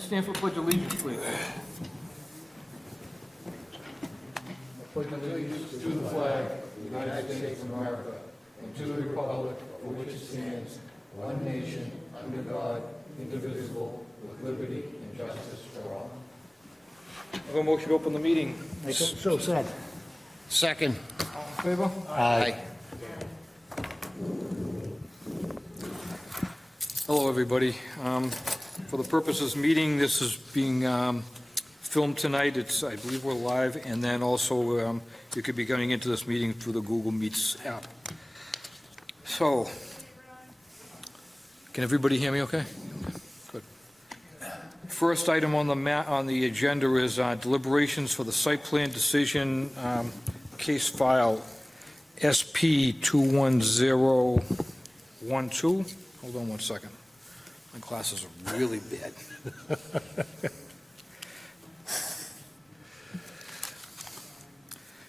stand for pledge allegiance, please. Pledge allegiance to the flag of the United States of America and to the republic for which it stands, one nation, under God, indivisible, with liberty and justice for all. I have a motion to open the meeting. So said. Second. All in favor? Aye. Hello, everybody. For the purpose of this meeting, this is being filmed tonight. I believe we're live, and then also you could be going into this meeting through the Google Meets app. So, can everybody hear me okay? Good. First item on the agenda is deliberations for the site plan decision, case file SP 21012. Hold on one second. My glasses are really bad.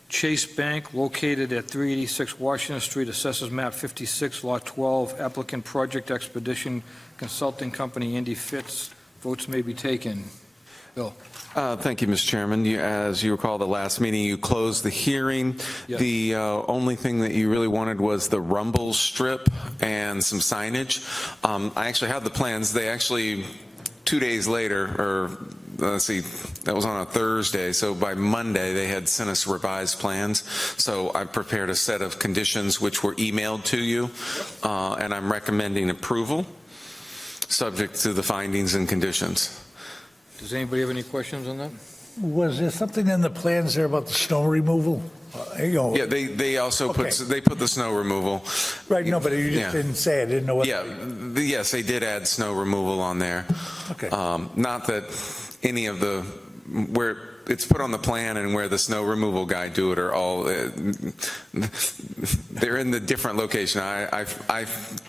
Chase Bank, located at 386 Washington Street, Assessors Map 56, Lot 12, applicant Project Expedition Consulting Company, Andy Fitz. Votes may be taken. Bill. Thank you, Mr. Chairman. As you recall, the last meeting, you closed the hearing. Yes. The only thing that you really wanted was the rumble strip and some signage. I actually have the plans. They actually, 2 days later, or let's see, that was on a Thursday, so by Monday they had sent us revised plans. So I prepared a set of conditions which were emailed to you, and I'm recommending approval, subject to the findings and conditions. Does anybody have any questions on that? Was there something in the plans there about the snow removal? Yeah, they also Okay. put the snow removal. Right, no, but you just Yeah. didn't say. I didn't know what. Yeah, yes, they did add snow removal on there. Okay. Not that any of the, where it's put on the plan and where the snow removal guy do it are all, they're in the different location. I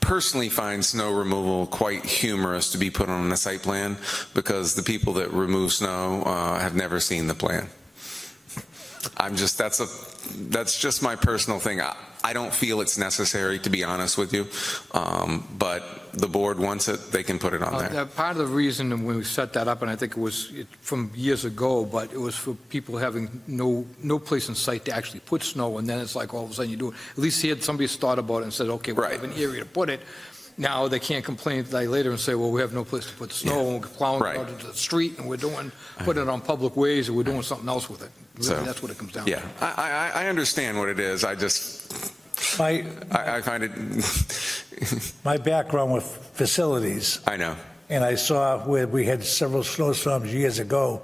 personally find snow removal quite humorous to be put on a site plan because the people that remove snow have never seen the plan. That's just my personal thing. I don't feel it's necessary, to be honest with you, but the board wants it, they can put it on there. Part of the reason when we set that up, and I think it was from years ago, but it was for people having no place in sight to actually put snow, and then it's like all of a sudden you do it. At least somebody's thought about it and said, okay, we have an area to put it. Now they can't complain later and say, well, we have no place to put the snow, and we're plowing it out into the street, and putting it on public ways, and we're doing something else with it. Really, that's what it comes down to. Yeah, I understand what it is. I find it. My background with facilities, I know. and I saw where we had several snowstorms years ago,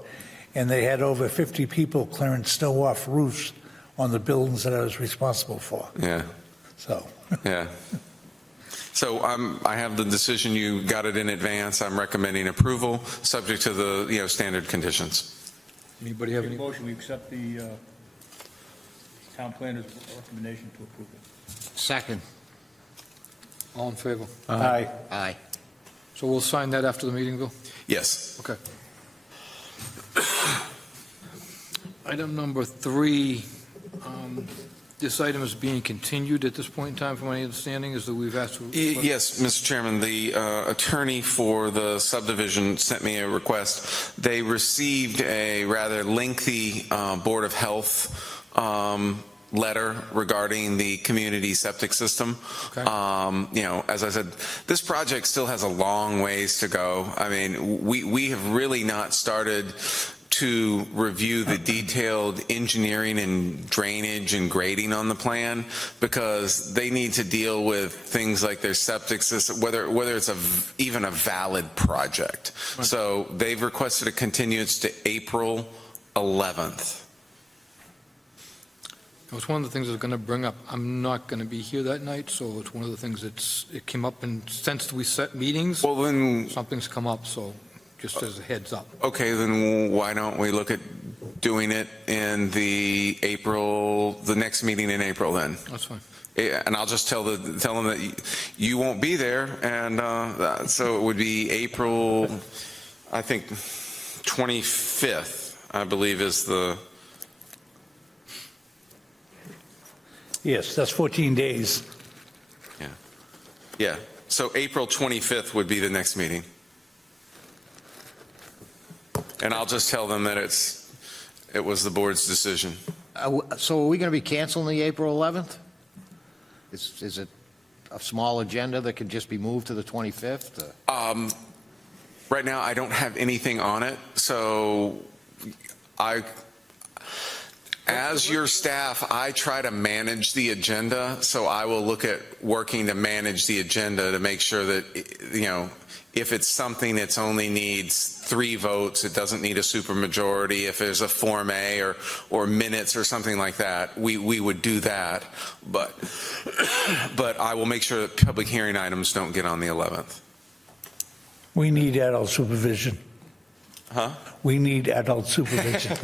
and they had over 50 people clearing snow off roofs on the buildings that I was responsible for. Yeah. So. Yeah. So I have the decision. You got it in advance. I'm recommending approval, subject to the standard conditions. Anybody have any? Motion, we accept the town planner's recommendation to approve it. Second. All in favor? Aye. Aye. So we'll sign that after the meeting, Bill? Yes. Okay. Item number 3, this item is being continued at this point in time, from my understanding, is that we've asked for... Yes, Mr. Chairman, the attorney for the subdivision sent me a request. They received a rather lengthy Board of Health letter regarding the community septic system. Okay. As I said, this project still has a long ways to go. I mean, we have really not started to review the detailed engineering and drainage and grading on the plan, because they need to deal with things like their septic system, whether it's even a valid project. Right. So they've requested a continuance to April 11th. It was one of the things I was going to bring up. I'm not going to be here that night, so it's one of the things it came up, and since we set meetings, well, then something's come up, so just as a heads up. Okay, then why don't we look at doing it in the next meeting in April then? That's fine. And I'll just tell them that you won't be there, and so it would be April, I think, 25th, I believe is the... Yes, that's 14 days. Yeah. So April 25th would be the next meeting. And I'll just tell them that it was the board's decision. So are we going to be canceling the April 11th? Is it a small agenda that can just be moved to the 25th? Right now, I don't have anything on it, so as your staff, I try to manage the agenda, so I will look at working to manage the agenda to make sure that, if it's something that's only needs 3 votes, it doesn't need a supermajority. If there's a Form A or minutes or something like that, we would do that. But I will make sure that public hearing items don't get on the 11th. We need adult supervision. Huh? We need adult supervision.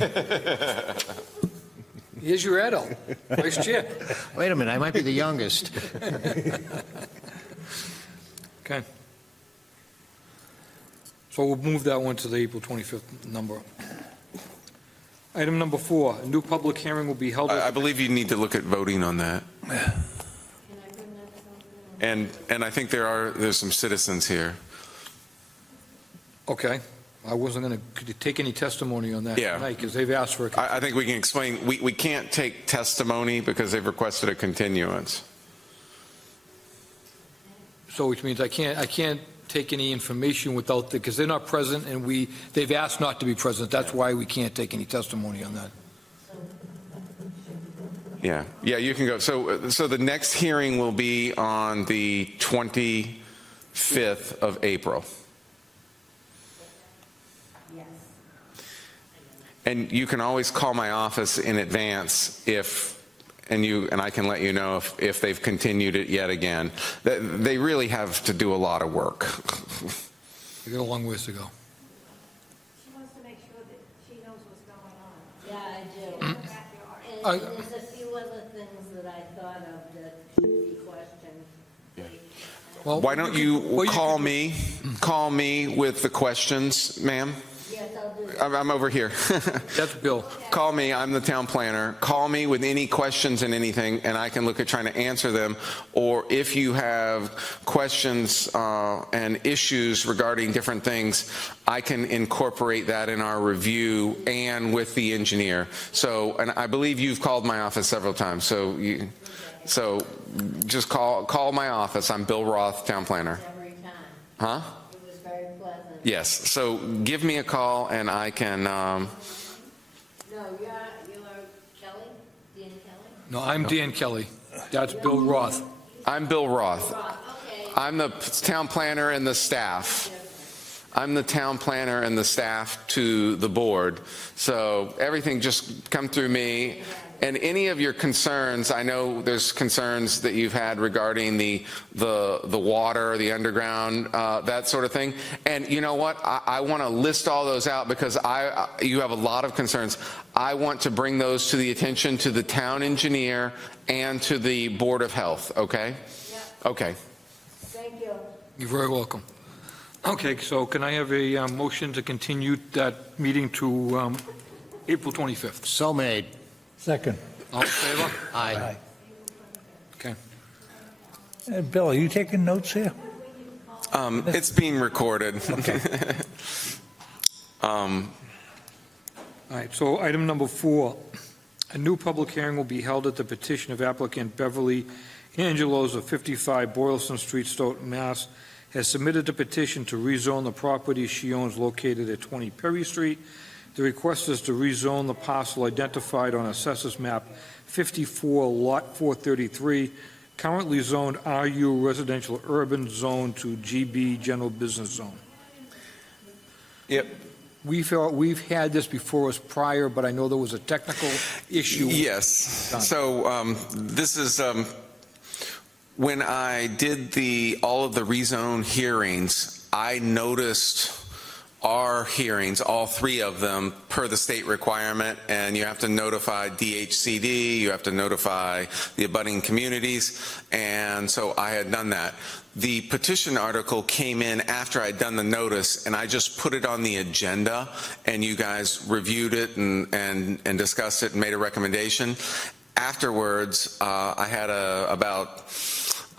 Here's your adult, Vice Chair. Wait a minute, I might be the youngest. Okay. So we'll move that one to the April 25th number. Item number 4, a new public hearing will be held. I believe you need to look at voting on that. And I think there's some citizens here. Okay. I wasn't going to take any testimony on that Yeah. tonight because they've asked for a. I think we can explain, we can't take testimony because they've requested a continuance. So which means I can't take any information without because they're not present and they've asked not to be present. That's why we can't take any testimony on that. Yeah, you can go. So the next hearing will be on the 25th of April. And you can always call my office in advance and I can let you know if they've continued it yet again. They really have to do a lot of work. We got a long ways to go. She wants to make sure that she knows what's going on. Yeah, I do. I- And there's a few other things that I thought of that should be questioned. Well, Why don't you well, call me with the questions, ma'am? Yes, I'll do that. I'm over here. That's Bill. Call me, I'm the town planner. Call me with any questions and anything, and I can look at trying to answer them. Or if you have questions and issues regarding different things, I can incorporate that in our review and with the engineer. So, and I believe you've called my office several times, so just call my office. I'm Bill Roth, town planner. Every time. Huh? It was very pleasant. Yes, so give me a call and I can, No, you're Kelly? Dan Kelly? No, I'm Dan Kelly. That's Bill Roth. I'm Bill Roth. Okay. I'm the town planner and the staff. I'm the town planner and the staff to the board. So everything just come through me. And any of your concerns, I know there's concerns that you've had regarding the water, the underground, that sort of thing. And you know what? I want to list all those out because you have a lot of concerns. I want to bring those to the attention to the town engineer and to the Board of Health, okay? Yeah. Okay. Thank you. You're very welcome. Okay, so can I have a motion to continue that meeting to April 25th? So made. Second. All in favor? Aye. Okay. Bill, are you taking notes here? It's being recorded. All right, so item number 4, a new public hearing will be held at the petition of applicant Beverly Angelos of 55 Boylston Street, Stoughton, Mass. Has submitted the petition to rezone the property she owns located at 20 Perry Street. The request is to rezone the parcel identified on Assessors Map 54, Lot 433, currently zoned RU Residential Urban Zone to GB General Business Zone. Yep. We've had this before us prior, but I know there was a technical issue. Yes. So this is when I did all of the rezone hearings, I noticed our hearings, all 3 of them, per the state requirement, and you have to notify DHCD, you have to notify the abutting communities, and so I had done that. The petition article came in after I'd done the notice, and I just put it on the agenda, and you guys reviewed it and discussed it and made a recommendation. Afterwards, I had about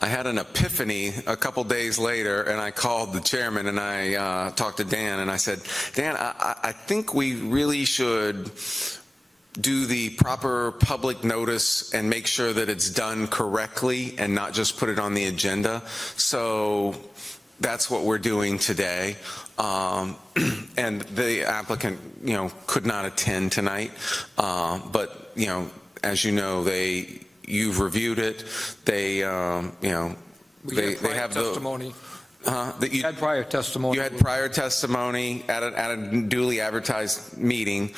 I had an epiphany a couple days later, and I called the chairman, and I talked to Dan, and I said, Dan, I think we really should do the proper public notice and make sure that it's done correctly and not just put it on the agenda. So that's what we're doing today. And the applicant, could not attend tonight. But, as you know, you've reviewed it. They, We had prior have testimony. that You had prior testimony. You had prior testimony at a duly advertised meeting.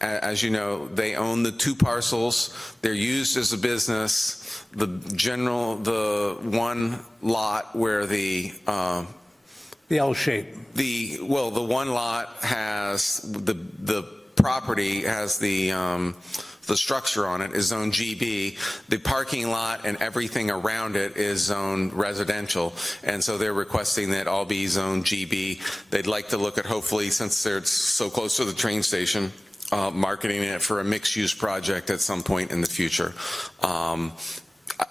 As you know, they own the 2 parcels. They're used as a business. The one lot where the L shape. the one lot has the property has the structure on it is zone GB. The parking lot and everything around it is zone residential, and so they're requesting that all be zone GB. They'd like to look at, hopefully, since they're so close to the train station, marketing it for a mixed-use project at some point in the future.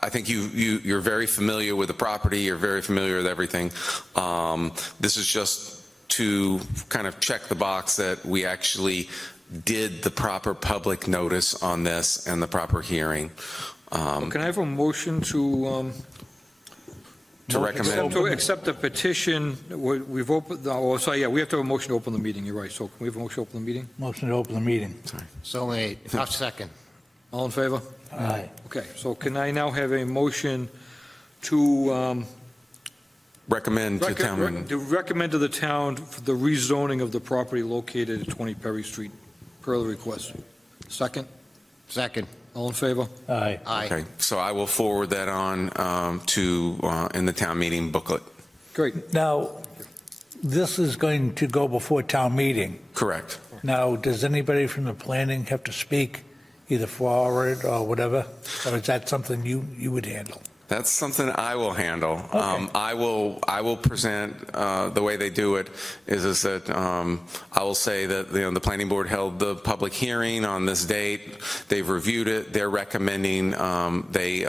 I think you're very familiar with the property. You're very familiar with everything. This is just to kind of check the box that we actually did the proper public notice on this and the proper hearing. Can I have a motion to recommend? to accept the petition? We've opened, we have to have a motion to open the meeting, you're right. So can we have a motion to open the meeting? Motion to open the meeting. So made. I'll second. All in favor? Aye. Okay, so can I now have a motion to Recommend to town meeting. to recommend to the town for the rezoning of the property located at 20 Perry Street, per the request? Second? Second. All in favor? Aye. Aye. Okay, so I will forward that on in the town meeting booklet. Great. Now, this is going to go before town meeting. Correct. Now, does anybody from the planning have to speak, either for it or whatever? Or is that something you would handle? That's something I will handle. Okay. I will present, the way they do it is that I will say that, the planning board held the public hearing on this date. They've reviewed it. They're recommending, they're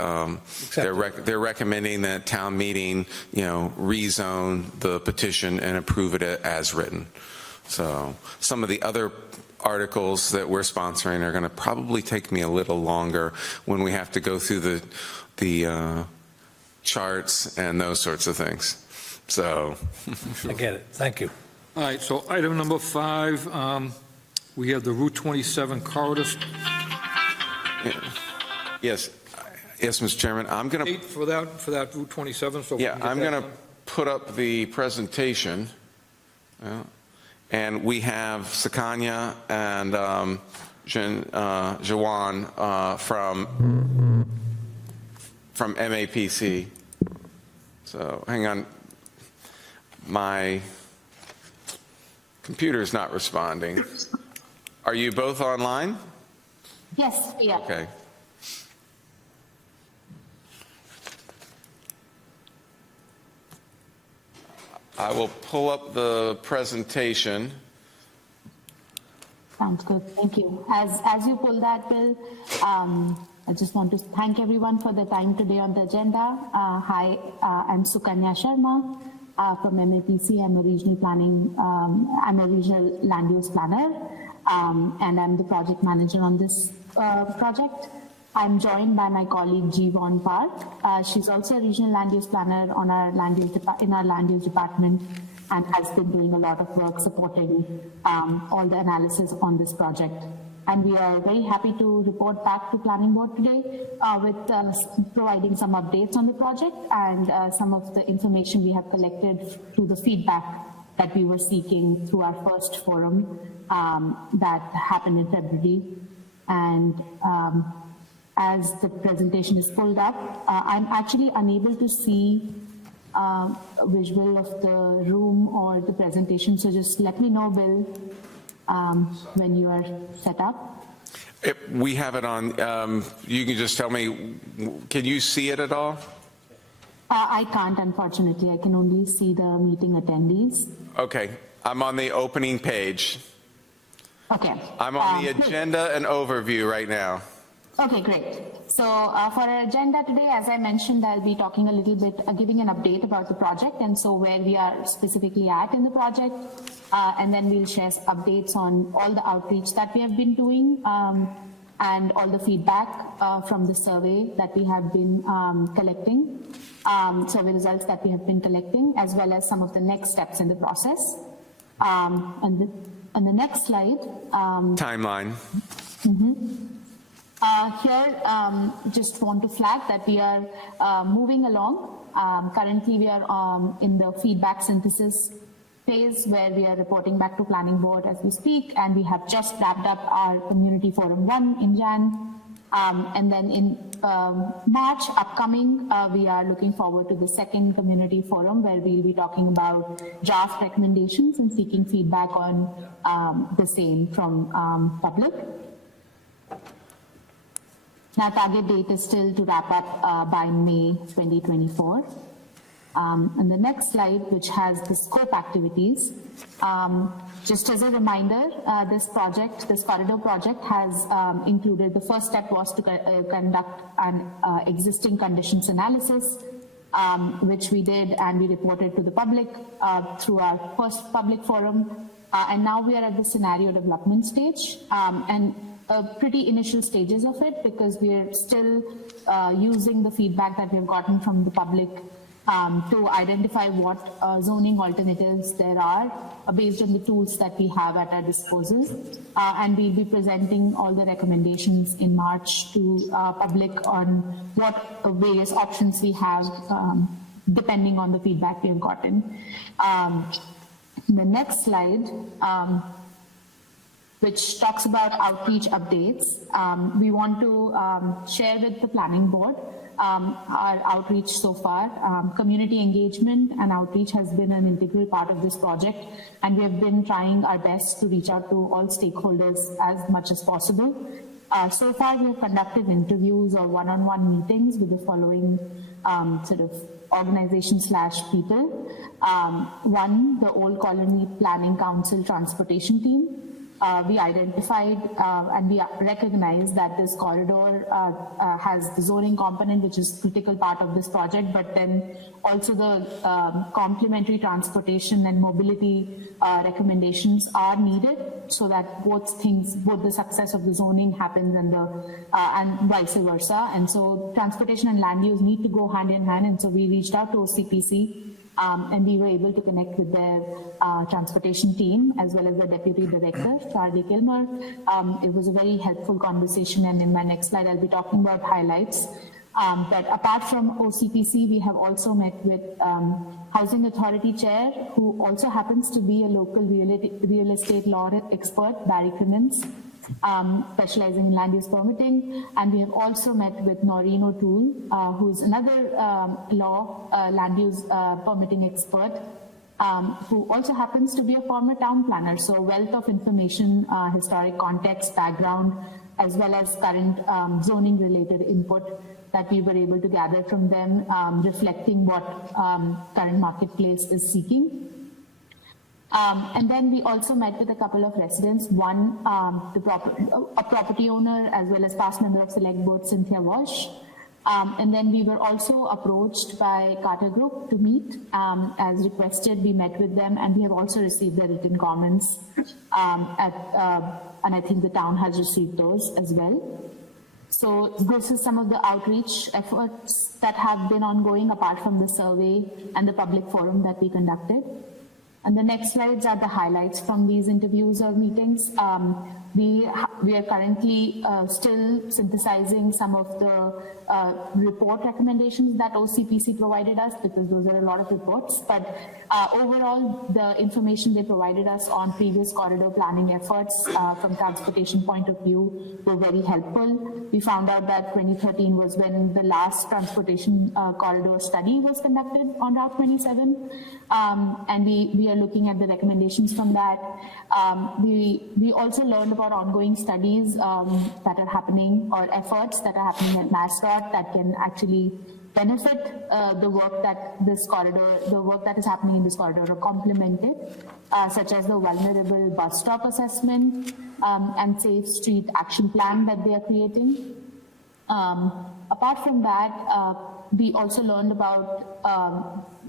recommending that town meeting, rezone the petition and approve it as written. So some of the other articles that we're sponsoring are going to probably take me a little longer when we have to go through the charts and those sorts of things. So I get it. Thank you. All right, so item number 5, we have the Route 27 corridor yes, Mr. Chairman, I'm going to date for that Route 27, so. we Yeah, can get I'm that going to done. put up the presentation. And we have Sakanya and Jawan from MAPC. So hang on. My computer's not responding. Are you both online? Yes, we are. Okay. I will pull up the presentation. Sounds good. Thank you. As you pull that, Bill, I just want to thank everyone for the time today on the agenda. Hi, I'm Sukanya Sharma from MAPC. I'm a regional land use planner, and I'm the project manager on this project. I'm joined by my colleague Jeevan Park. She's also a regional land use planner on our land use department, and has been doing a lot of work supporting all the analysis on this project. And we are very happy to report back to Planning Board today with providing some updates on the project and some of the information we have collected through the feedback that we were seeking through our first forum that happened in February. And as the presentation is pulled up, I'm actually unable to see a visual of the room or the presentation, so just let me know, Bill, when you are set up. We have it on, you can just tell me, can you see it at all? I can't, unfortunately. I can only see the meeting attendees. Okay, I'm on the opening page. Okay. I'm on the Good. agenda and overview right now. Okay, great. So for our agenda today, as I mentioned, I'll be talking a little bit, giving an update about the project and so where we are specifically at in the project. And then we'll share updates on all the outreach that we have been doing and all the feedback from the survey that we have been collecting, survey results that we have been collecting, as well as some of the next steps in the process. On the next slide. Timeline. Here, just want to flag that we are moving along. Currently, we are in the feedback synthesis phase where we are reporting back to planning board as we speak, and we have just wrapped up our community forum 1 in Jan. And then in March upcoming, we are looking forward to the second community forum where we'll be talking about draft recommendations and seeking feedback on the same from public. Now, target date is still to wrap up by May 2024. And the next slide, which has the scope activities. Just as a reminder, this corridor project has included, the first step was to conduct an existing conditions analysis, which we did and we reported to the public through our first public forum. And now we are at the scenario development stage. And pretty initial stages of it because we are still using the feedback that we have gotten from the public to identify what zoning alternatives there are based on the tools that we have at our disposal. And we'll be presenting all the recommendations in March to public on what various options we have depending on the feedback we have gotten. The next slide, which talks about outreach updates. We want to share with the planning board our outreach so far. Community engagement and outreach has been an integral part of this project, and we have been trying our best to reach out to all stakeholders as much as possible. So far, we have conducted interviews or one-on-one meetings with the following sort of organization/people. One, the Old Colony Planning Council Transportation Team. We identified and we recognize that this corridor has the zoning component, which is a critical part of this project, but then also the complementary transportation and mobility recommendations are needed so that both the success of the zoning happens and vice versa. And so transportation and land use need to go hand in hand. And so we reached out to OCPC. And we were able to connect with their transportation team as well as the deputy director, Charlie Kilmer. It was a very helpful conversation, and in my next slide I'll be talking about highlights. But apart from OCPC, we have also met with Housing Authority Chair, who also happens to be a local real estate law expert, Barry Crimmins, specializing in land use permitting. And we have also met with Noreen O'Toole, who is another land use permitting expert, who also happens to be a former town planner. So wealth of information, historic context, background, as well as current zoning related input that we were able to gather from them, reflecting what current marketplace is seeking. And then we also met with a couple of residents, one, a property owner, as well as past member of Select Board, Cynthia Walsh. And then we were also approached by Carter Group to meet. As requested, we met with them, and we have also received their written comments. And I think the town has received those as well. So this is some of the outreach efforts that have been ongoing apart from the survey and the public forum that we conducted. And the next slides are the highlights from these interviews or meetings. We are currently still synthesizing some of the report recommendations that OCPC provided us, because those are a lot of reports. But overall, the information they provided us on previous corridor planning efforts from transportation point of view were very helpful. We found out that 2013 was when the last transportation corridor study was conducted on Route 27. And we are looking at the recommendations from that. We also learned about ongoing studies that are happening, or efforts that are happening at MassDOT that can actually benefit the work that is happening in this corridor or complement it, such as the vulnerable bus stop assessment and safe street action plan that they are creating. Apart from that, we also learned about,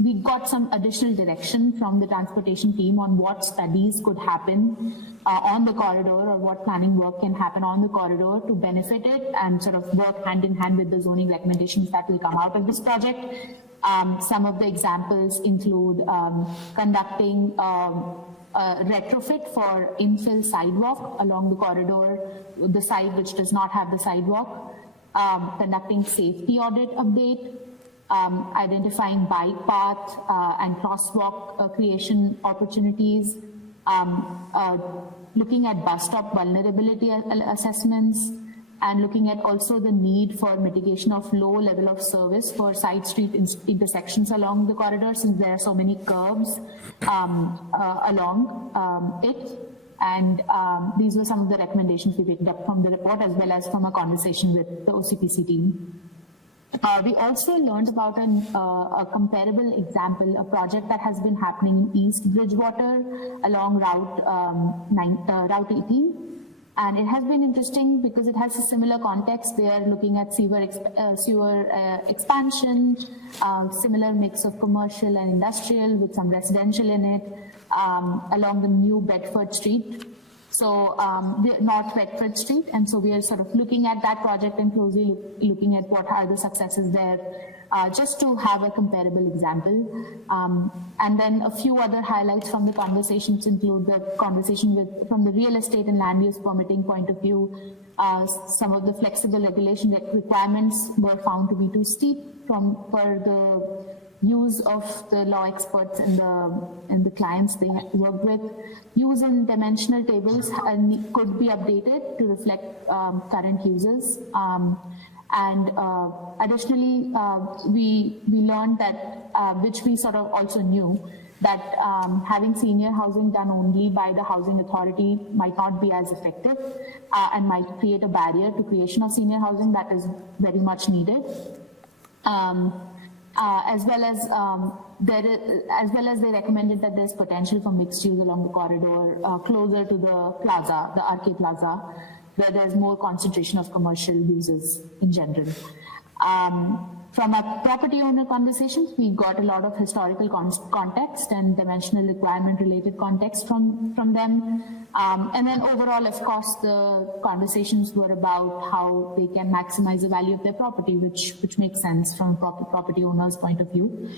we got some additional direction from the transportation team on what studies could happen on the corridor, or what planning work can happen on the corridor to benefit it, and sort of work hand in hand with the zoning recommendations that will come out of this project. Some of the examples include conducting retrofit for infill sidewalk along the corridor, the side which does not have the sidewalk, conducting safety audit update, identifying bike path and crosswalk creation opportunities, looking at bus stop vulnerability assessments, and looking at also the need for mitigation of low level of service for side street intersections along the corridor, since there are so many curbs along it. And these were some of the recommendations we picked up from the report, as well as from a conversation with the OCPC team. We also learned about a comparable example, a project that has been happening in East Bridgewater along Route 18. And it has been interesting because it has a similar context. They are looking at sewer expansion, similar mix of commercial and industrial with some residential in it, along the New Bedford Street. So North Bedford Street. And so we are sort of looking at that project and closely looking at what are the successes there, just to have a comparable example. And then a few other highlights from the conversations include the conversation from the real estate and land use permitting point of view. Some of the flexible regulation requirements were found to be too steep for the use of the law experts and the clients they work with. Use in dimensional tables could be updated to reflect current uses. And additionally, we learned that, which we sort of also knew, that having senior housing done only by the housing authority might not be as effective and might create a barrier to creation of senior housing that is very much needed. As well as they recommended that there's potential for mixed use along the corridor closer to the plaza, the RK Plaza, where there's more concentration of commercial uses in general. From our property owner conversations, we got a lot of historical context and dimensional requirement related context from them. And then overall, of course, the conversations were about how they can maximize the value of their property, which makes sense from a property owner's point of view.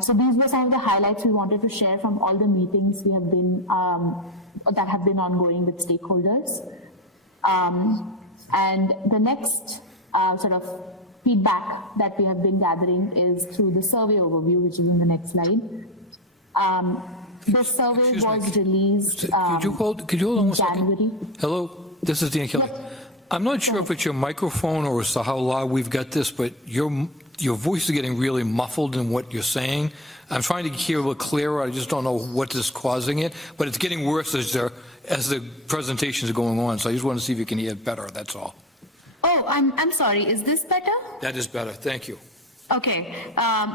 So these were some of the highlights we wanted to share from all the meetings we have been, that have been ongoing with stakeholders. And the next sort of feedback that we have been gathering is through the survey overview, which is in the next slide. This survey was released could you hold on one January. second? Hello, this is Dan Kelly. I'm not sure if it's your microphone or as to how loud we've got this, but your voice is getting really muffled in what you're saying. I'm trying to hear a little clearer. I just don't know what is causing it, but it's getting worse as the presentations are going on. So I just want to see if you can hear it better. That's all. Oh, I'm sorry. Is this better? That is better. Thank you. Okay.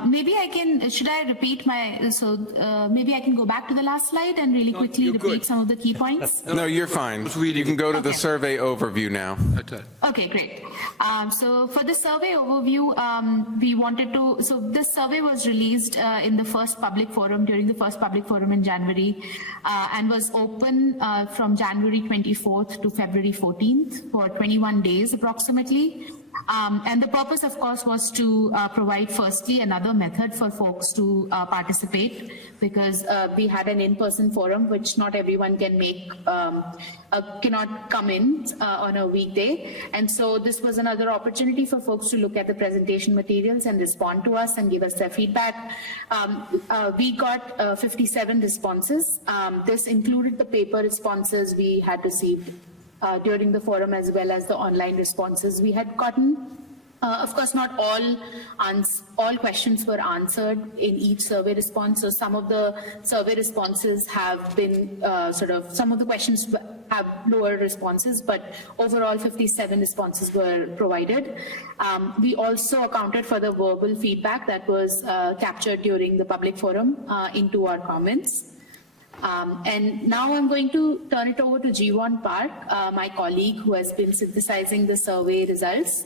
Maybe I can, should I repeat maybe I can go back to the last slide and really quickly you're repeat good. some of the key points? No, you're fine. Let's read it. You can go to the Okay. survey overview now. That's it. Okay, great. So for the survey overview, we wanted to, so this survey was released in the first public forum, during the first public forum in January, and was open from January 24th to February 14th for 21 days approximately. And the purpose, of course, was to provide firstly another method for folks to participate, because we had an in-person forum, which not everyone can make, cannot come in on a weekday. And so this was another opportunity for folks to look at the presentation materials and respond to us and give us their feedback. We got 57 responses. This included the paper responses we had received during the forum, as well as the online responses we had gotten. Of course, not all questions were answered in each survey response. So some of the survey responses have been some of the questions have lower responses, but overall 57 responses were provided. We also accounted for the verbal feedback that was captured during the public forum into our comments. And now I'm going to turn it over to Jeevan Park, my colleague who has been synthesizing the survey results.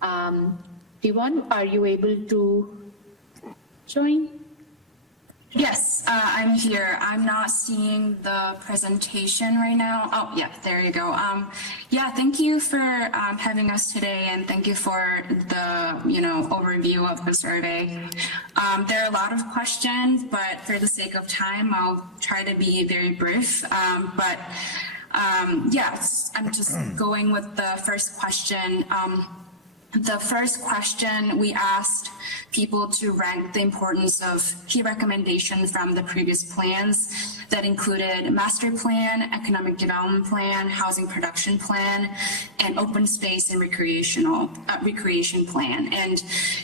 Devon, are you able to join? Yes, I'm here. I'm not seeing the presentation right now. Oh, yeah, there you go. Yeah, thank you for having us today, and thank you for the, overview of the survey. There are a lot of questions, but for the sake of time, I'll try to be very brief. Yes, I'm just going with the first question. The first question, we asked people to rank the importance of key recommendations from the previous plans that included master plan, economic development plan, housing production plan, and open space and recreation plan. And,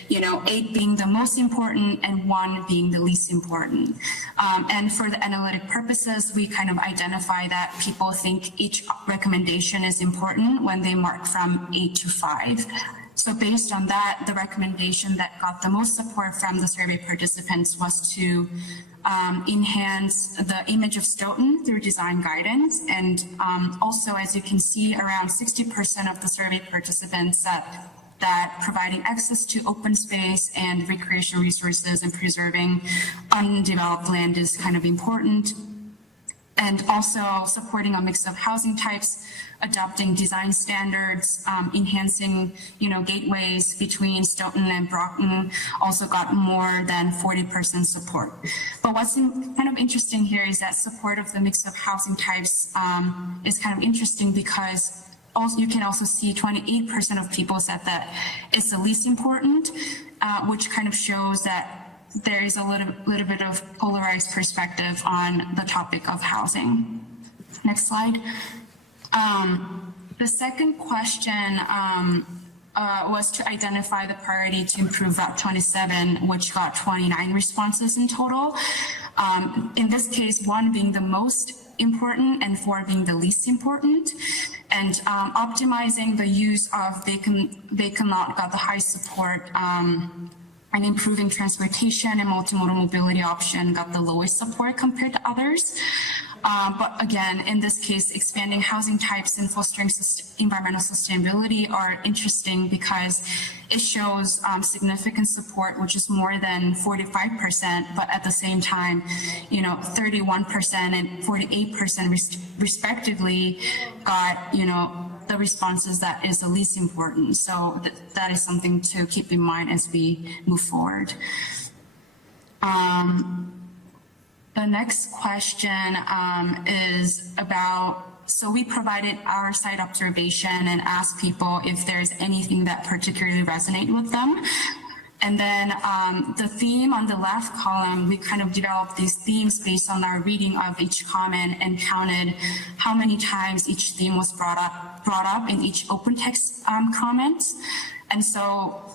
8 being the most important and 1 being the least important. And for the analytic purposes, we kind of identify that people think each recommendation is important when they mark from 8 to 5. So based on that, the recommendation that got the most support from the survey participants was to enhance the image of Stoughton through design guidance. And also, as you can see, around 60% of the survey participants said that providing access to open space and recreation resources and preserving undeveloped land is kind of important. And also supporting a mix of housing types, adopting design standards, enhancing, gateways between Stoughton and Brockton also got more than 40% support. But what's kind of interesting here is that support of the mix of housing types is kind of interesting because you can also see 28% of people said that it's the least important, which kind of shows that there is a little bit of polarized perspective on the topic of housing. Next slide. The second question was to identify the priority to improve Route 27, which got 29 responses in total. In this case, 1 being the most important and 4 being the least important. And optimizing the use of vacant lot got the highest support. And improving transportation and multimodal mobility option got the lowest support compared to others. But again, in this case, expanding housing types and fostering environmental sustainability are interesting because it shows significant support, which is more than 45%, but at the same time, 31% and 48% respectively got, the responses that is the least important. So that is something to keep in mind as we move forward. The next question is about, so we provided our site observation and asked people if there's anything that particularly resonate with them. And then the theme on the left column, we kind of developed these themes based on our reading of each comment and counted how many times each theme was brought up in each open text comment. And so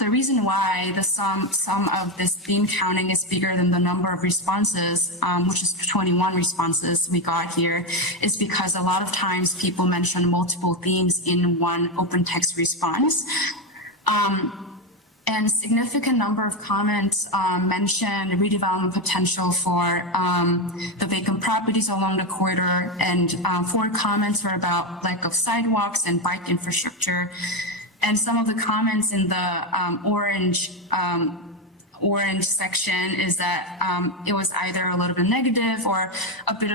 the reason why the sum of this theme counting is bigger than the number of responses, which is 21 responses we got here, is because a lot of times people mention multiple themes in one open text response. And significant number of comments mentioned redevelopment potential for the vacant properties along the corridor, and 4 comments were about lack of sidewalks and bike infrastructure. And some of the comments in the orange section is that it was either a little bit negative or a bit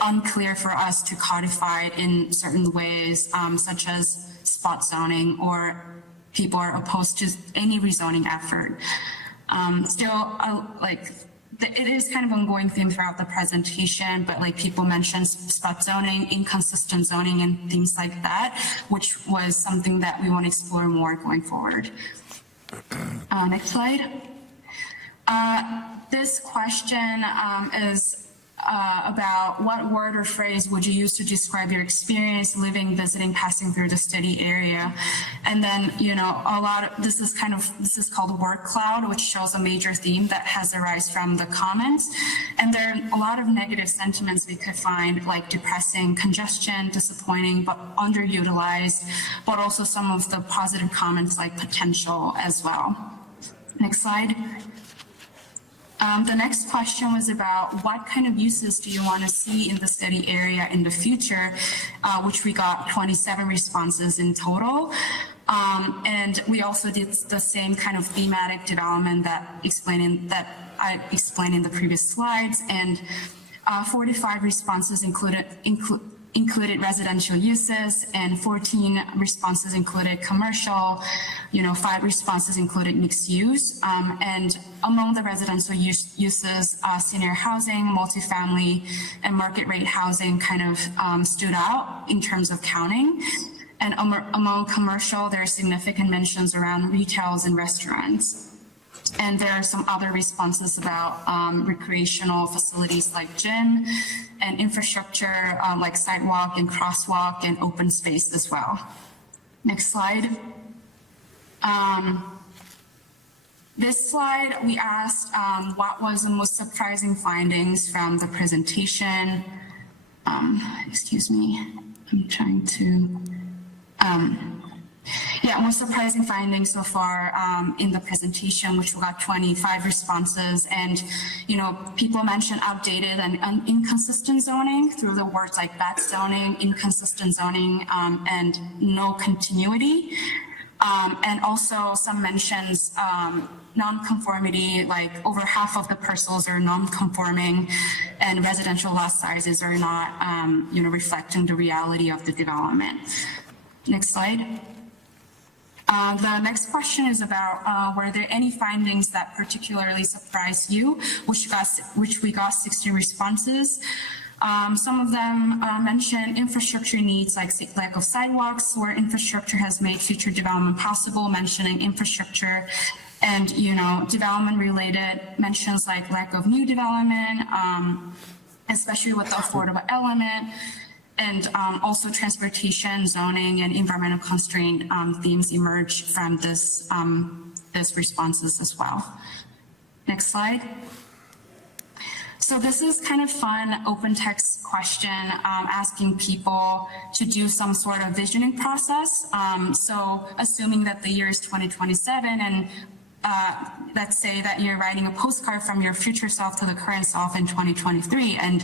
unclear for us to codify it in certain ways, such as spot zoning, or people are opposed to any rezoning effort. It is kind of an ongoing theme throughout the presentation, but people mentioned spot zoning, inconsistent zoning, and things like that, which was something that we want to explore more going forward. Next slide. This question is about what word or phrase would you use to describe your experience living, visiting, passing through the study area. And then, this is called word cloud, which shows a major theme that has arisen from the comments. And there are a lot of negative sentiments we could find, like depressing, congestion, disappointing, but underutilized, but also some of the positive comments like potential as well. Next slide. The next question was about what kind of uses do you want to see in the study area in the future, which we got 27 responses in total. And we also did the same kind of thematic development that I explained in the previous slides, and 45 responses included residential uses, and 14 responses included commercial, 5 responses included mixed use. And among the residential uses, senior housing, multifamily, and market rate housing kind of stood out in terms of counting. And among commercial, there are significant mentions around retails and restaurants. And there are some other responses about recreational facilities like gym and infrastructure like sidewalk and crosswalk and open space as well. Next slide. This slide, we asked what was the most surprising findings from the presentation. Excuse me, I'm trying to, most surprising findings so far in the presentation, which we got 25 responses, and people mentioned outdated and inconsistent zoning through the words like bad zoning, inconsistent zoning, and no continuity. And also some mentions non-conformity, like over half of the parcels are non-conforming, and residential lot sizes are not, reflecting the reality of the development. Next slide. The next question is about were there any findings that particularly surprised you, which we got 60 responses. Some of them mention infrastructure needs like lack of sidewalks, where infrastructure has made future development possible, mentioning infrastructure, and development related mentions like lack of new development, especially with the affordable element. And also transportation, zoning, and environmental constraint themes emerge from this responses as well. Next slide. So this is kind of fun open text question asking people to do some sort of visioning process. So assuming that the year is 2027 and let's say that you're writing a postcard from your future self to the current self in 2023, and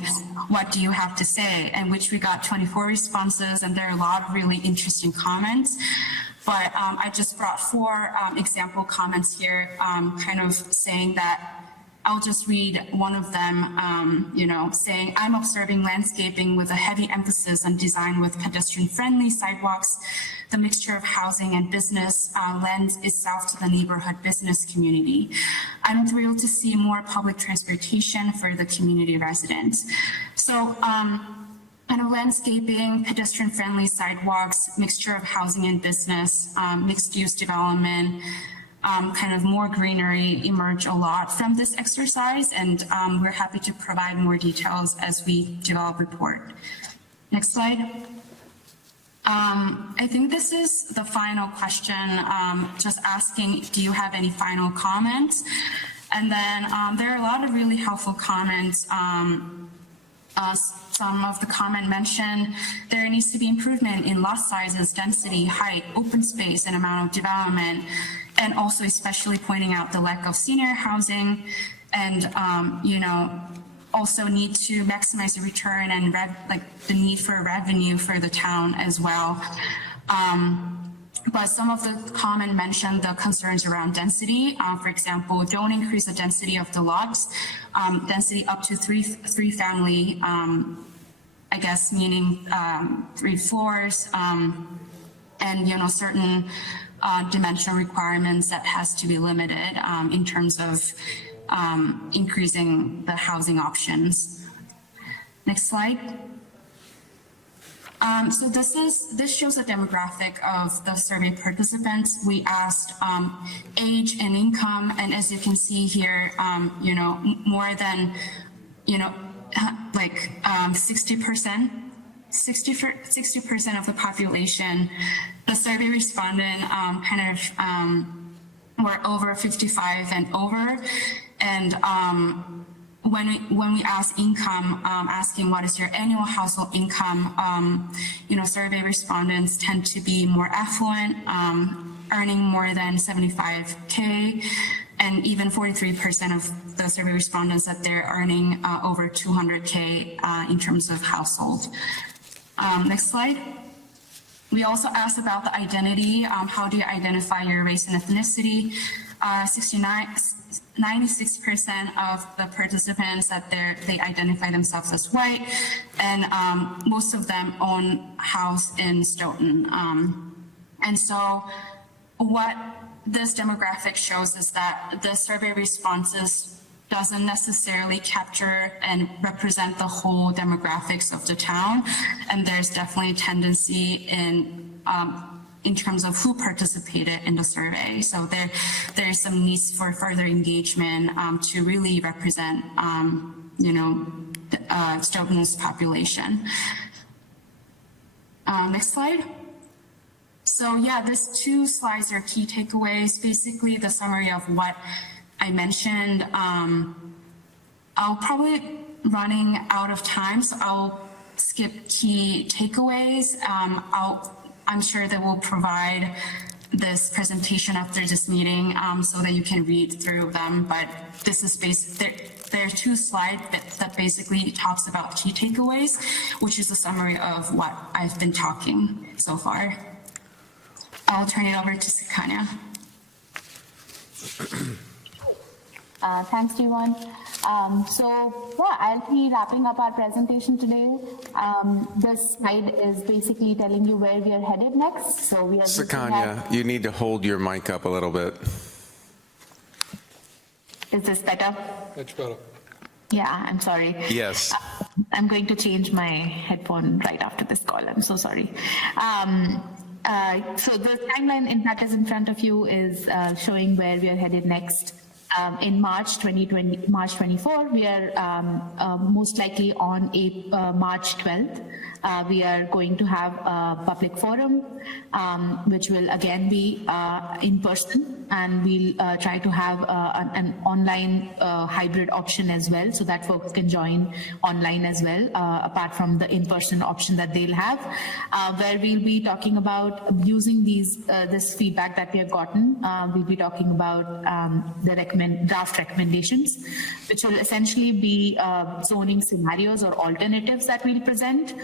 what do you have to say? And which we got 24 responses, and there are a lot of really interesting comments. But I just brought 4 example comments here, kind of saying that I'll just read one of them, saying, I'm observing landscaping with a heavy emphasis on design with pedestrian-friendly sidewalks. The mixture of housing and business lends itself to the neighborhood business community. I'm thrilled to see more public transportation for the community residents. So, landscaping, pedestrian-friendly sidewalks, mixture of housing and business, mixed-use development, kind of more greenery emerge a lot from this exercise, and we're happy to provide more details as we develop report. Next slide. I think this is the final question, just asking, do you have any final comments? And then there are a lot of really helpful comments. Some of the comment mentioned there needs to be improvement in lot sizes, density, height, open space, and amount of development, and also especially pointing out the lack of senior housing, and also need to maximize the return and the need for revenue for the town as well. But some of the comment mentioned the concerns around density. For example, don't increase the density of the lots, density up to three family, I guess, meaning 3 floors, and certain dimensional requirements that has to be limited in terms of increasing the housing options. Next slide. So this shows a demographic of the survey participants. We asked age and income, and as you can see here, more than 60% of the population, the survey respondent were over 55 and over, and when we ask income, asking what is your annual household income, survey respondents tend to be more affluent, earning more than 75K, and even 43% of the survey respondents that they're earning over 200K in terms of household. Next slide. We also asked about the identity. How do you identify your race and ethnicity? 96% of the participants said they identify themselves as white, and most of them own a house in Stoughton. And so what this demographic shows is that the survey responses doesn't necessarily capture and represent the whole demographics of the town. And there's definitely a tendency in terms of who participated in the survey. So there's some needs for further engagement to really represent, Stoughton's population. Next slide. So yeah, these 2 slides are key takeaways, basically the summary of what I mentioned. I'll probably running out of time, so I'll skip key takeaways. I'm sure that we'll provide this presentation after this meeting so that you can read through them, but this is there are 2 slides that basically talks about key takeaways, which is a summary of what I've been talking so far. I'll turn it over to Sukanya. Thanks, Devon. I'll be wrapping up our presentation today. This slide is basically telling you where we are headed next. So we are Sukanya, you need to hold your mic up a little bit. Is this better? That's better. Yeah, I'm sorry. Yes. I'm going to change my headphone right after this call. I'm so sorry. So the timeline, in fact, is in front of you, is showing where we are headed next. In March 24, we are most likely on March 12th. We are going to have a public forum, which will again be in person, and we'll try to have an online hybrid option as well, so that folks can join online as well, apart from the in-person option that they'll have, where we'll be talking about using this feedback that we have gotten. We'll be talking about the draft recommendations, which will essentially be zoning scenarios or alternatives that we'll present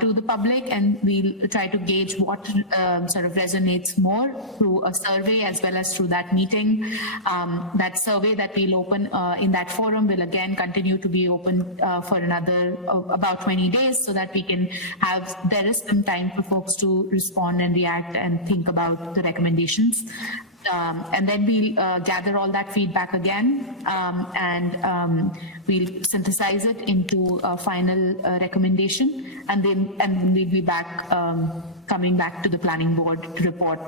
to the public, and we'll try to gauge what sort of resonates more through a survey as well as through that meeting. That survey that we'll open in that forum will again continue to be open for another about 20 days, so that we can there is some time for folks to respond and react and think about the recommendations. And then we'll gather all that feedback again, and we'll synthesize it into a final recommendation, and then we'll be back, coming back to the planning board to report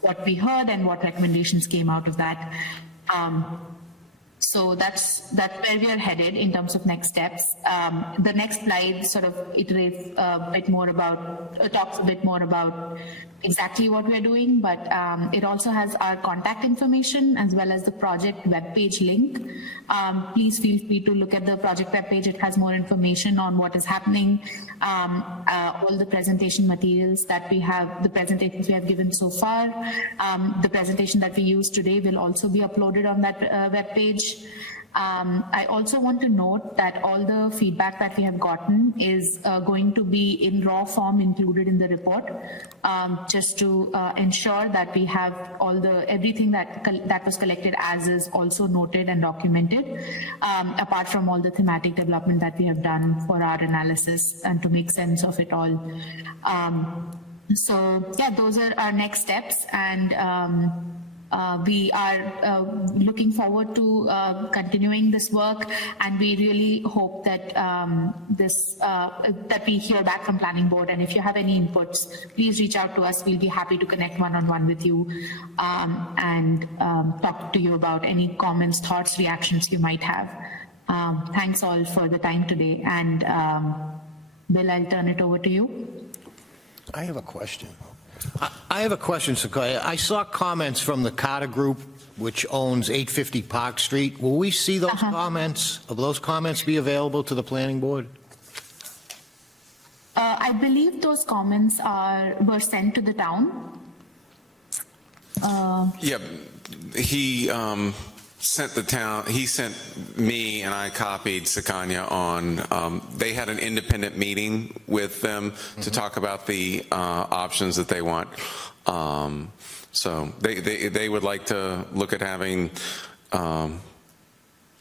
what we heard and what recommendations came out of that. So that's where we are headed in terms of next steps. The next slide sort of iterates a bit more about, talks a bit more about exactly what we're doing, but it also has our contact information as well as the project webpage link. Please feel free to look at the project webpage. It has more information on what is happening, all the presentation materials that we have, the presentations we have given so far. The presentation that we use today will also be uploaded on that webpage. I also want to note that all the feedback that we have gotten is going to be in raw form included in the report, just to ensure that we have everything that was collected as is also noted and documented, apart from all the thematic development that we have done for our analysis and to make sense of it all. So yeah, those are our next steps, and we are looking forward to continuing this work, and we really hope that that we hear back from planning board. And if you have any inputs, please reach out to us. We'll be happy to connect one-on-one with you and talk to you about any comments, thoughts, reactions you might have. Thanks all for the time today, and Bill, I'll turn it over to you. I have a question. I have a question, Sequoia. I saw comments from the Carter Group, which owns 850 Park Street. Will we see those comments? Will those comments be available to the planning board? I believe those comments were sent to the town. Yeah, he he sent me, and I copied Sakanya on, they had an independent meeting with them to talk about the options that they want. So they would like to look at having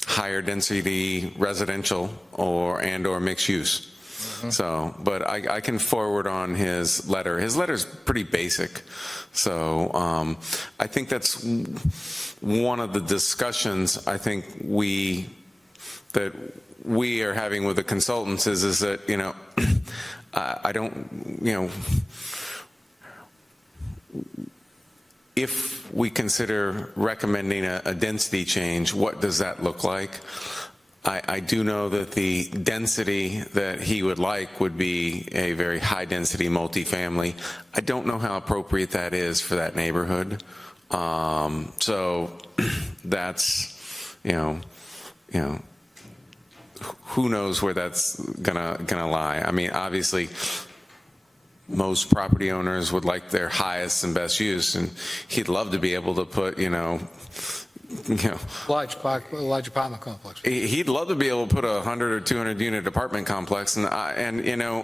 higher density residential or mixed use. So, but I can forward on his letter. His letter's pretty basic. So I think that's one of the discussions I think we are having with the consultants is that, you know, I don't, you know, if we consider recommending a density change, what does that look like? I do know that the density that he would like would be a very high-density multifamily. I don't know how appropriate that is for that neighborhood. So that's, you know, who knows where that's gonna lie. I mean, obviously, most property owners would like their highest and best use, and he'd love to be able to put, you know, Large apartment complex. he'd love to be able to put a 100 or 200 unit apartment complex, and you know,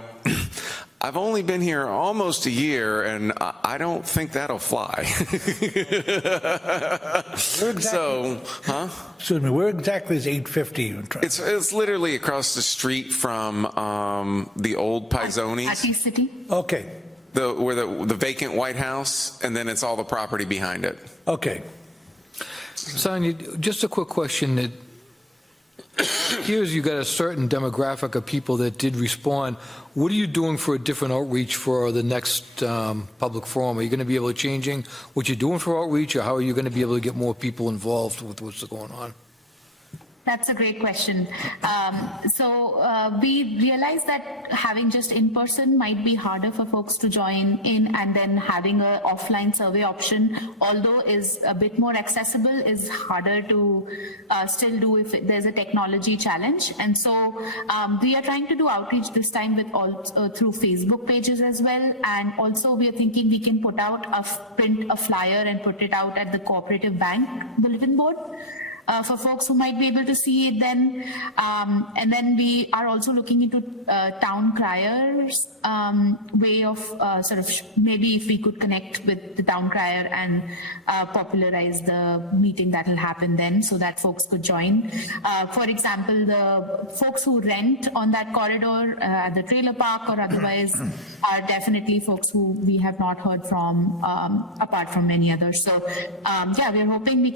I've only been here almost a year, and I don't think that'll fly. So, huh? Excuse me, where exactly is 850? It's literally across the street from the old Paizonis, Ati City. Okay, where the vacant White House, and then it's all the property behind it. okay. Sonia, just a quick question that here's you got a certain demographic of people that did respond. What are you doing for a different outreach for the next public forum? Are you going to be able to changing what you're doing for outreach, or how are you going to be able to get more people involved with what's going on? That's a great question. We realized that having just in person might be harder for folks to join in, and then having an offline survey option, although is a bit more accessible, is harder to still do if there's a technology challenge. And so we are trying to do outreach this time with through Facebook pages as well. And also we are thinking we can print a flyer and put it out at the Cooperative Bank bulletin board. For folks who might be able to see it then. And then we are also looking into town criers way of maybe if we could connect with the town crier and popularize the meeting that will happen then so that folks could join. For example, the folks who rent on that corridor at the trailer park or otherwise are definitely folks who we have not heard from apart from many others. So yeah, we're hoping we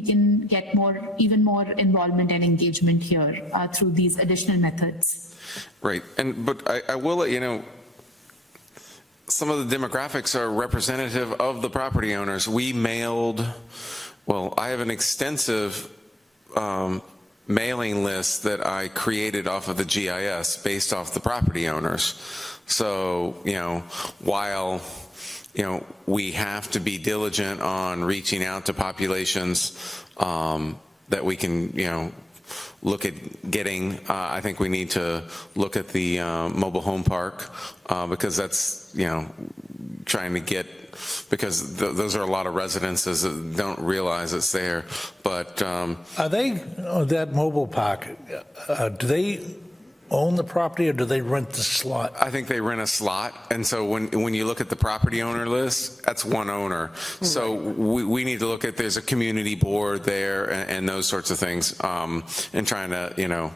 can get even more involvement and engagement here through these additional methods. Right, but I will let you know, some of the demographics are representative of the property owners. We mailed, well, I have an extensive mailing list that I created off of the GIS based off the property owners. So, you know, while, you know, we have to be diligent on reaching out to populations that we can, you know, look at getting, I think we need to look at the mobile home park because that's, you know, trying to get, because those are a lot of residences that don't realize it's there. But Are they, that mobile park, do they own the property or do they rent the slot? I think they rent a slot, and so when you look at the property owner list, that's one owner. So we need to look at, there's a community board there and those sorts of things, and trying to, you know,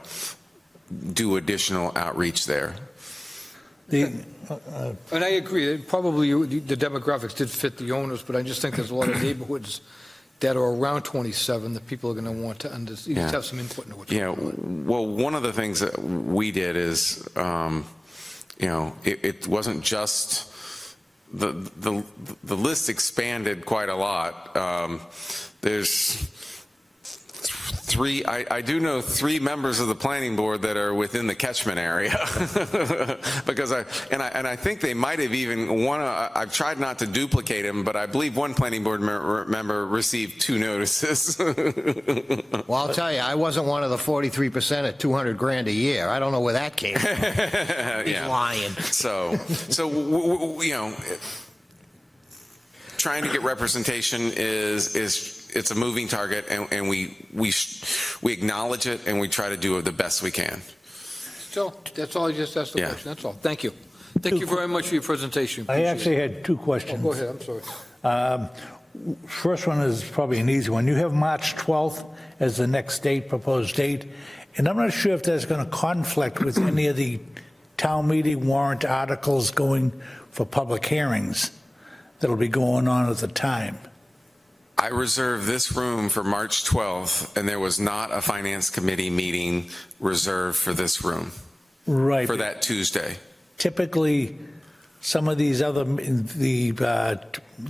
do additional outreach there. And I agree, probably the demographics did fit the owners, but I just think there's a lot of neighborhoods that are around 27 that people are going to want to have some input into what's going on. Well, one of the things that we did is, you know, it wasn't just, the list expanded quite a lot. There's I do know 3 members of the planning board that are within the catchment area because I think they might have even I've tried not to duplicate them, but I believe one planning board member received 2 notices. Well, I'll tell you, I wasn't one of the 43% at 200 grand a year. I don't know where that came from. He's lying. So you know, trying to get representation is it's a moving target, and we acknowledge it, and we try to do the best we can. So, that's all, I just asked the Yeah. question, that's all. Thank you. Thank you very much for your presentation. I Appreciate actually it. had two Oh, questions. go ahead, I'm sorry. First one is probably an easy one. You have March 12th as the next date, proposed date, and I'm not sure if that's going to conflict with any of the town meeting warrant articles going for public hearings that'll be going on at the time. I reserved this room for March 12th, and there was not a finance committee meeting reserved for this room, Right. for that Tuesday. Typically, some of these other, the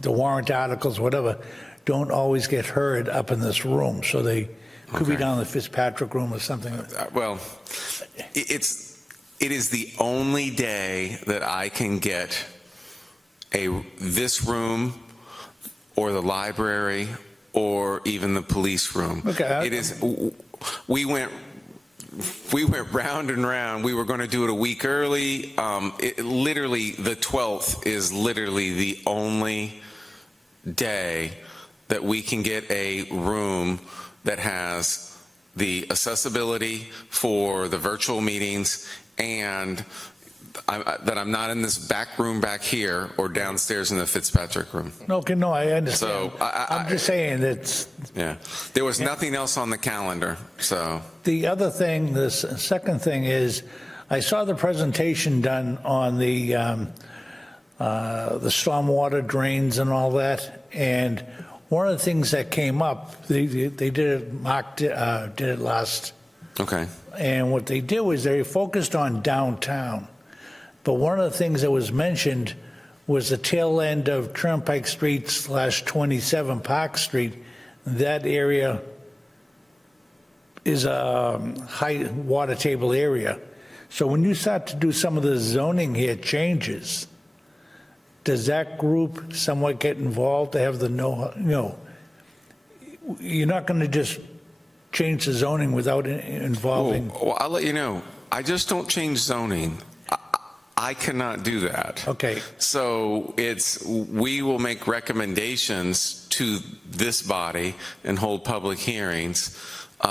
warrant articles, whatever, don't always get heard up in this room, so they could be Okay. down in the Fitzpatrick room or something. Well, it is the only day that I can get this room or the library or even the police room. Okay. It is, we went round and round. We were going to do it a week early. Literally, the 12th is literally the only day that we can get a room that has the accessibility for the virtual meetings, and that I'm not in this back room back here or downstairs in the Fitzpatrick room. Okay, no, I understand. So, I'm just saying that Yeah, there was nothing else on the calendar, so. the other thing, the second thing is, I saw the presentation done on the stormwater drains and all that, and one of the things that came up, they did it, Mark did it last, Okay. and what they did was they focused on downtown. But one of the things that was mentioned was the tail end of Turnpike Street /27 Park Street. That area is a high water table area. So when you start to do some of the zoning here changes, does that group somewhat get involved to have the you're not going to just change the zoning without involving. Well, I'll let you know. I just don't change zoning. I cannot do that. Okay. So we will make recommendations to this body and hold public hearings.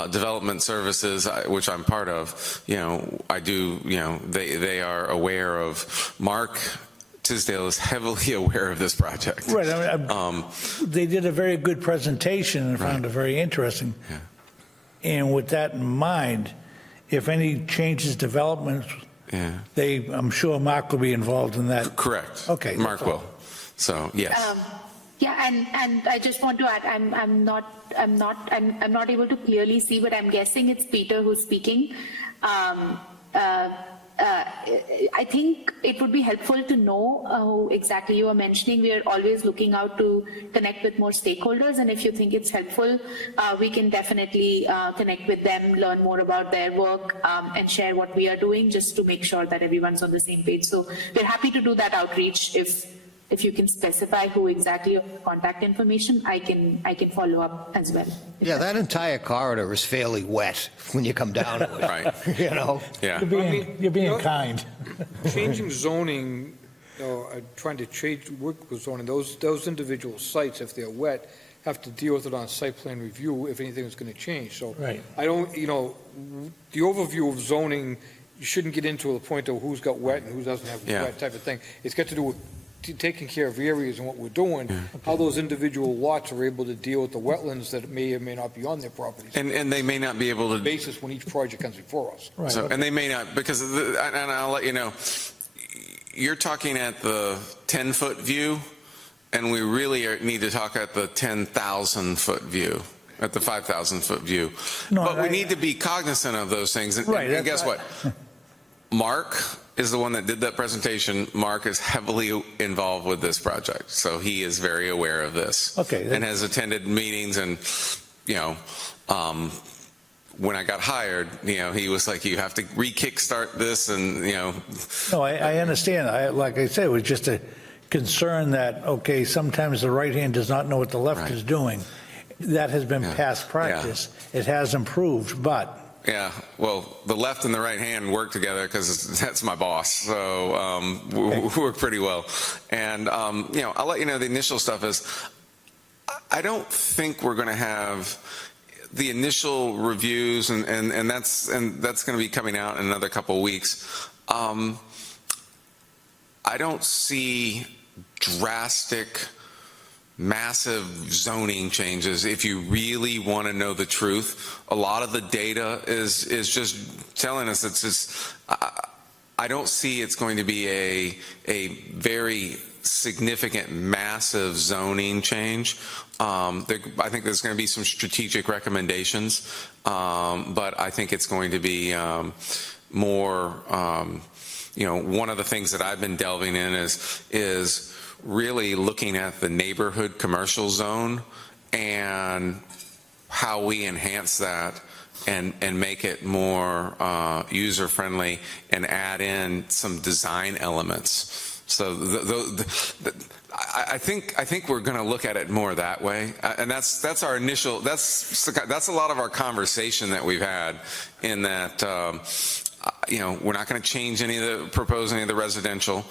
Development Services, which I'm part of, I do, they are aware of. Mark Tisdale is heavily aware of this project. Right. They did a very good presentation and found it very interesting. Yeah. And with that in mind, if any changes, developments, Yeah. I'm sure Mark will be involved in that. Correct. Okay. Mark will. So, yes. Yeah, and I just want to add, I'm not able to clearly see, but I'm guessing it's Peter who's speaking. I think it would be helpful to know who exactly you are mentioning. We are always looking out to connect with more stakeholders, and if you think it's helpful, we can definitely connect with them, learn more about their work, and share what we are doing just to make sure that everyone's on the same page. So we're happy to do that outreach. If you can specify who exactly your contact information, I can follow up as well. Yeah, that entire corridor is fairly wet when you come down to it. Right. Yeah. You're being kind. Changing zoning, trying to work with zoning, those individual sites, if they're wet, have to deal with it on site plan review if anything is going to change. So Right. I don't, the overview of zoning, you shouldn't get into the point of who's got wet and who doesn't have Yeah. wet type of thing. It's got to do with taking care of areas and what we're doing, how those individual lots are able to deal with the wetlands that may or may not be on their properties. And they may not be able to. Basis when each project comes before us. Right. So, and they may not, because, and I'll let you know, you're talking at the 10-foot view, and we really need to talk at the 10,000-foot view, at the 5,000-foot view. No, But we need to be cognizant of those things. And, Right, and guess what? Mark is the one that did that presentation. Mark is heavily involved with this project, so he is very aware of this. Okay. And has attended meetings, and, when I got hired, he was like, you have to re-kickstart this, and, No, I understand. Like I said, it was just a concern that, okay, sometimes the right hand does not know what the left Right. is doing. That has been Yeah. past practice. It has improved, but yeah, well, the left and the right hand work together because that's my boss. So we work pretty well. And, I'll let you know the initial stuff is, I don't think we're going to have the initial reviews, and that's going to be coming out in another couple of weeks. I don't see drastic, massive zoning changes. If you really want to know the truth, a lot of the data is just telling us it's just, I don't see it's going to be a very significant, massive zoning change. I think there's going to be some strategic recommendations, but I think it's going to be more, one of the things that I've been delving in is really looking at the neighborhood commercial zone and how we enhance that and make it more user-friendly and add in some design elements. So I think we're going to look at it more that way, and that's our initial. That's a lot of our conversation that we've had. In that, we're not going to change propose any of the residential.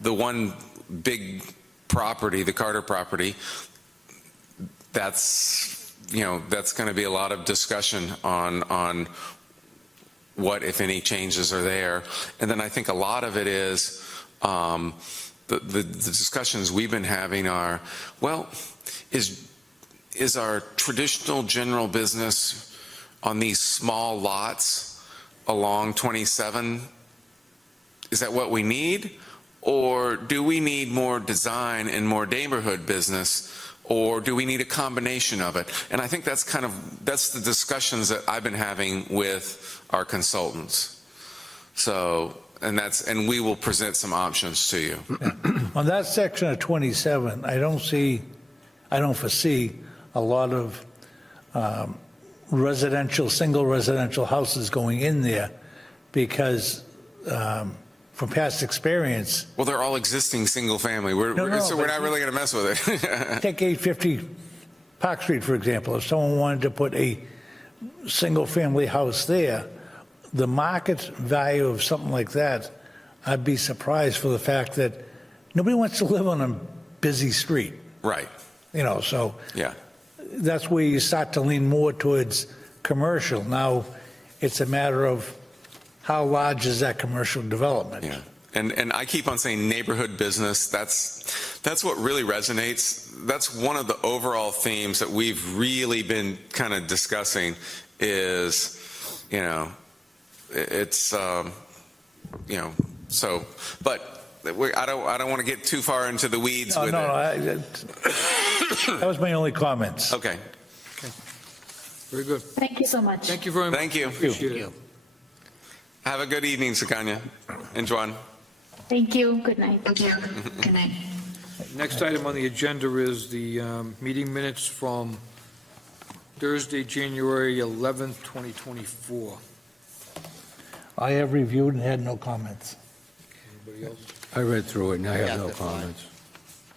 The one big property, the Carter property, that's going to be a lot of discussion on what, if any, changes are there. And then I think a lot of it is the discussions we've been having are, well, is our traditional general business on these small lots along 27, is that what we need? Or do we need more design and more neighborhood business? Or do we need a combination of it? And I think that's the discussions that I've been having with our consultants. So, and we will present some options to you. On that section of 27, I don't foresee a lot of single residential houses going in there because from past experience. Well, they're all existing single family. So we're not really going to mess with it. Take 850 Park Street, for example. If someone wanted to put a single family house there, the market value of something like that, I'd be surprised for the fact that nobody wants to live on a busy street. Right. So yeah, that's where you start to lean more towards commercial. Now, it's a matter of how large is that commercial development? Yeah. And I keep on saying neighborhood business. That's what really resonates. That's one of the overall themes that we've really been kind of discussing is, it's, so, but I don't want to get too far into the weeds with it. That was my only comments. Okay. Very good. Thank you so much. Thank you very much. Thank you. Appreciate it. Have a good evening, Sukanya and Juan. Thank you. Good night. Thank you. Good night. Next item on the agenda is the meeting minutes from Thursday, January 11th, 2024. I have reviewed and had no comments. Anybody else? I read through it and I have no that's fine. comments.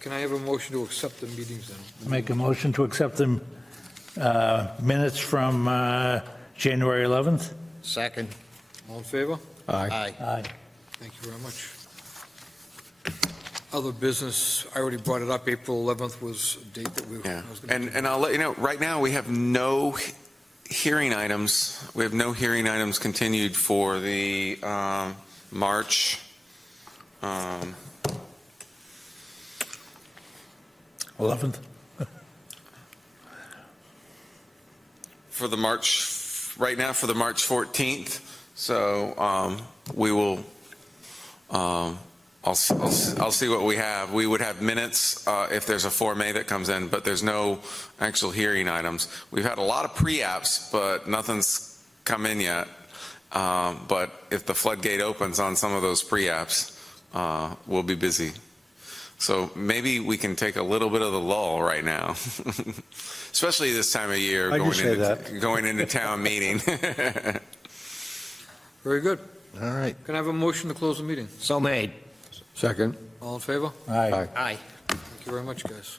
Can I have a motion to accept the meetings then? Make a motion to accept the minutes from January 11th. Second. All in favor? Aye. Aye. Aye. Thank you very much. Other business, I already brought it up, April 11th was a date that Yeah. I was going to. And I'll let you know, right now we have no hearing items. We have no hearing items continued for the March 11th. for the March, right now for the March 14th. So we will, I'll see what we have. We would have minutes if there's a Form A that comes in, but there's no actual hearing items. We've had a lot of pre-apps, but nothing's come in yet. But if the floodgate opens on some of those pre-apps, we'll be busy. So maybe we can take a little bit of the lull right now, especially this time of year going into town meeting. Very good. All right. Can I have a motion to close the meeting? So made. Second. All in favor? Aye. Aye. Thank you very much, guys.